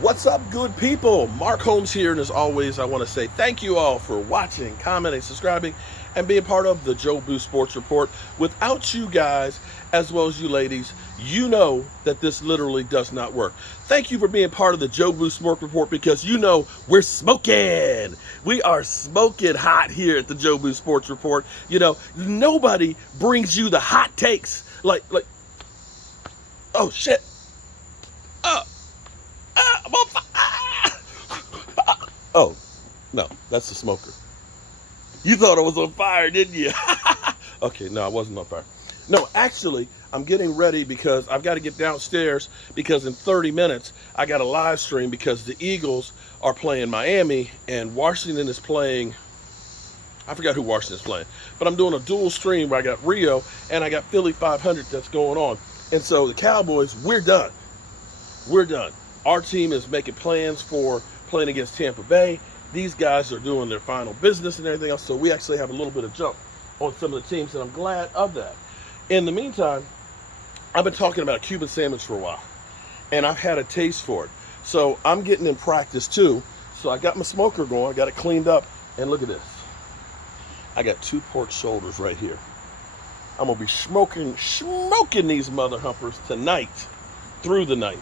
What's up, good people? Mark Holmes here, and as always, I want to say thank you all for watching, commenting, subscribing, and being part of the Joe Boo Sports Report. Without you guys, as well as you ladies, you know that this literally does not work. Thank you for being part of the Joe Boo Sports Report, because you know we're smoking. We are smoking hot here at the Joe Boo Sports Report. You know, nobody brings you the hot takes like, oh shit. I'm on fire. Oh, no, that's the smoker. You thought I was on fire, didn't you? Okay, no, I wasn't on fire. No, actually, I'm getting ready because I've got to get downstairs because in 30 minutes, I got a live stream because the Eagles are playing Miami and Washington is playing, I forgot who Washington's playing, but I'm doing a dual stream where I got Rio and I got Philly 500 that's going on. And so the Cowboys, we're done. We're done. Our team is making plans for playing against Tampa Bay. These guys are doing their final business and everything else, so we actually have a little bit of jump on some of the teams, and I'm glad of that. In the meantime, I've been talking about a Cuban sandwich for a while, and I've had a taste for it. So I'm getting in practice too. So I got my smoker going, I got it cleaned up, and look at this. I got 2 pork shoulders right here. I'm gonna be smoking these mother humpers tonight, through the night.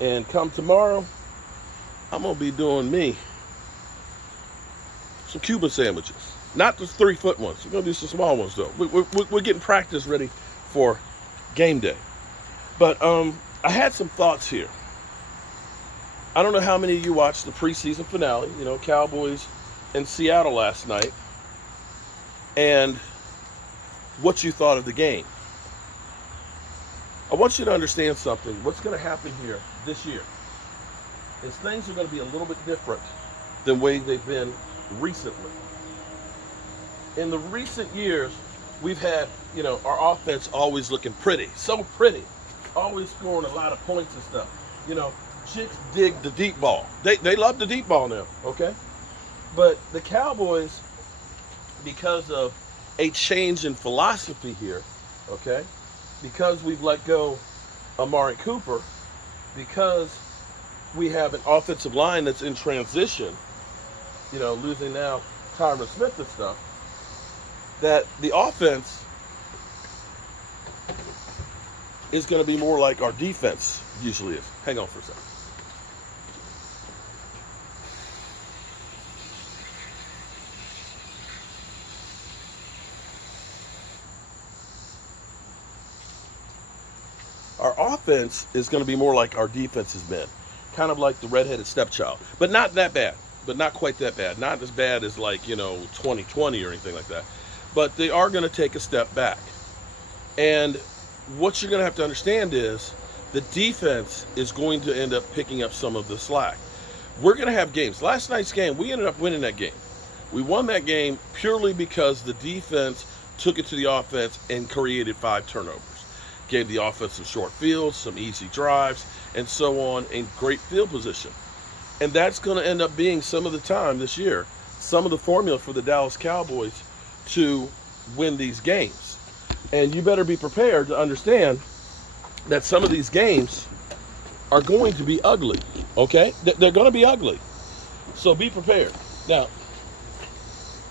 And come tomorrow, I'm going to be doing me some Cuban sandwiches. Not the 3-foot ones. We're going to do some small ones, though. We're getting practice ready for game day. But I had some thoughts here. I don't know how many of you watched the preseason finale, you know, Cowboys in Seattle last night, and what you thought of the game. I want you to understand something. What's going to happen here this year is things are going to be a little bit different than way they've been recently. In the recent years, we've had, you know, our offense always looking pretty, so pretty, always scoring a lot of points and stuff. You know, chicks dig the deep ball. They love the deep ball now, okay? But the Cowboys, because of a change in philosophy here, okay, because we've let go Amari Cooper, because we have an offensive line that's in transition, you know, losing now Tyron Smith and stuff, that the offense is going to be more like our defense usually is. Hang on for a second. Our offense is going to be more like our defense has been, kind of like the redheaded stepchild, but not that bad, but not quite that bad, not as bad as like, you know, 2020 or anything like that, but they are going to take a step back. And what you're going to have to understand is the defense is going to end up picking up some of the slack. We're going to have games. Last night's game, we ended up winning that game. We won that game purely because the defense took it to the offense and created 5 turnovers. Gave the offense some short fields, some easy drives, and so on, in great field position. And that's going to end up being some of the time this year, some of the formula for the Dallas Cowboys to win these games. And you better be prepared to understand that some of these games are going to be ugly, okay? They're going to be ugly. So be prepared. Now,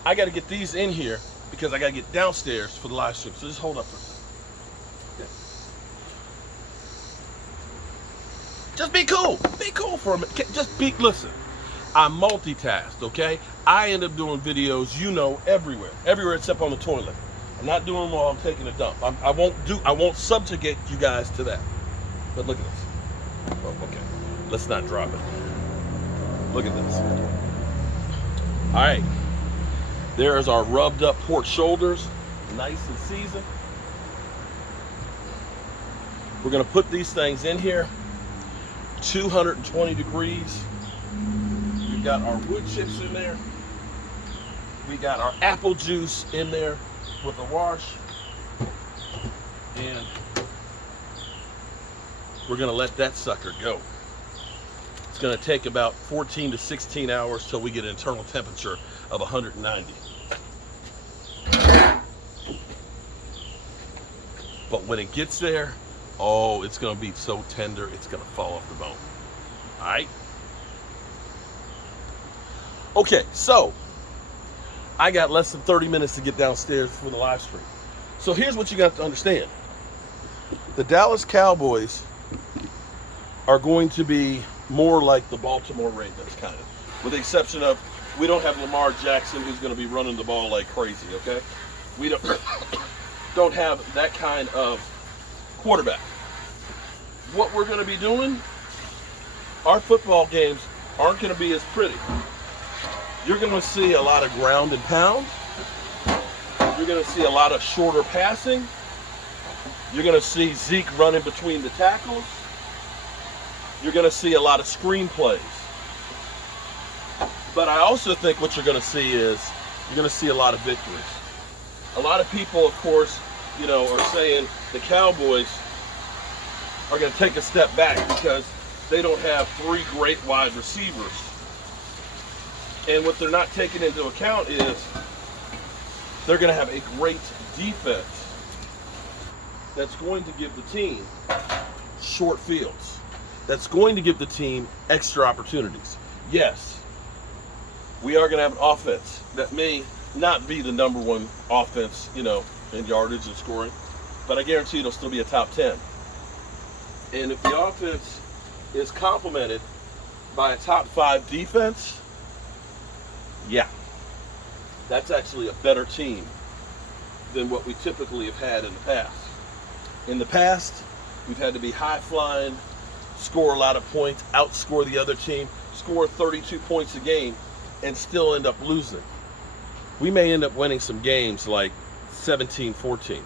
I got to get these in here because I got to get downstairs for the live stream. So just hold up for a second. Just be cool. Be cool for a minute. Just be, listen, I multitask, okay? I end up doing videos, you know, everywhere except on the toilet. I'm not doing them while I'm taking a dump. I won't subjugate you guys to that. But look at this. Oh, okay. Let's not drop it. Look at this. All right. There's our rubbed up pork shoulders, nice and seasoned. We're gonna put these things in here. 220 degrees. We've got our wood chips in there. We got our apple juice in there with a wash. And we're gonna let that sucker go. It's gonna take about 14 to 16 hours till we get an internal temperature of 190. But when it gets there, oh, it's gonna be so tender, it's gonna fall off the bone. All right, Okay, so I got less than 30 minutes to get downstairs for the live stream. So here's what you got to understand. The Dallas Cowboys are going to be more like the Baltimore Ravens, kind of. With the exception of, we don't have Lamar Jackson who's going to be running the ball like crazy, okay? We don't have that kind of quarterback. What we're going to be doing, our football games aren't going to be as pretty. You're going to see a lot of ground and pound. You're going to see a lot of shorter passing. You're going to see Zeke running between the tackles. You're going to see a lot of screen plays. But I also think what you're going to see is you're going to see a lot of victories. A lot of people, of course, are saying the Cowboys are going to take a step back because they don't have 3 great wide receivers. And what they're not taking into account is they're going to have a great defense that's going to give the team short fields. That's going to give the team extra opportunities. Yes, we are going to have an offense that may not be the number 1 offense, in yardage and scoring, but I guarantee it'll still be a top 10. And if the offense is complemented by a top 5 defense, yeah, that's actually a better team than what we typically have had in the past. In the past, we've had to be high-flying, score a lot of points, outscore the other team, score 32 points a game, and still end up losing. We may end up winning some games like 17-14,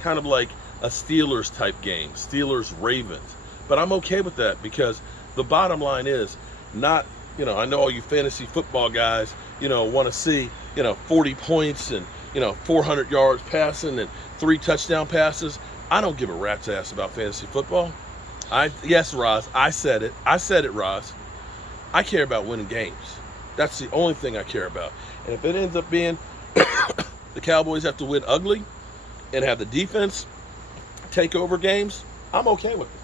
kind of like a Steelers type game, Steelers-Ravens. But I'm okay with that because the bottom line is not, I know all you fantasy football guys, want to see, 40 points and, 400 yards passing and 3 touchdown passes. I don't give a rat's ass about fantasy football. Yes, Roz, I said it, Roz. I care about winning games. That's the only thing I care about. And if it ends up being the Cowboys have to win ugly and have the defense take over games, I'm okay with it.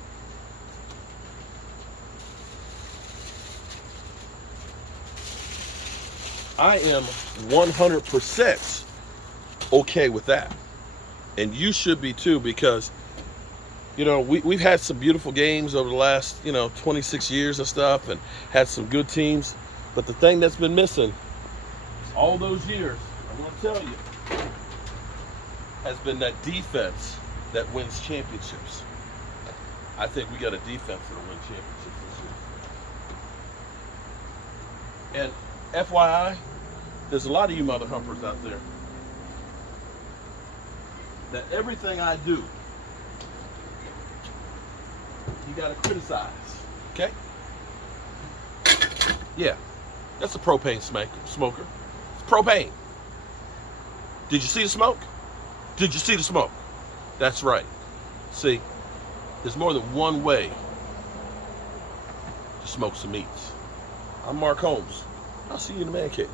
I am 100% okay with that. And you should be too, because, we've had some beautiful games over the last, 26 years and stuff, and had some good teams. But the thing that's been missing all those years, I'm going to tell you, has been that defense that wins championships. I think we got a defense that'll win championships this year. And FYI, there's a lot of you mother humpers out there that everything I do, you got to criticize, okay? Yeah, that's a propane smoker. It's propane. Did you see the smoke? Did you see the smoke? That's right. See, there's more than one way to smoke some meats. I'm Mark Holmes. I'll see you in the man cave.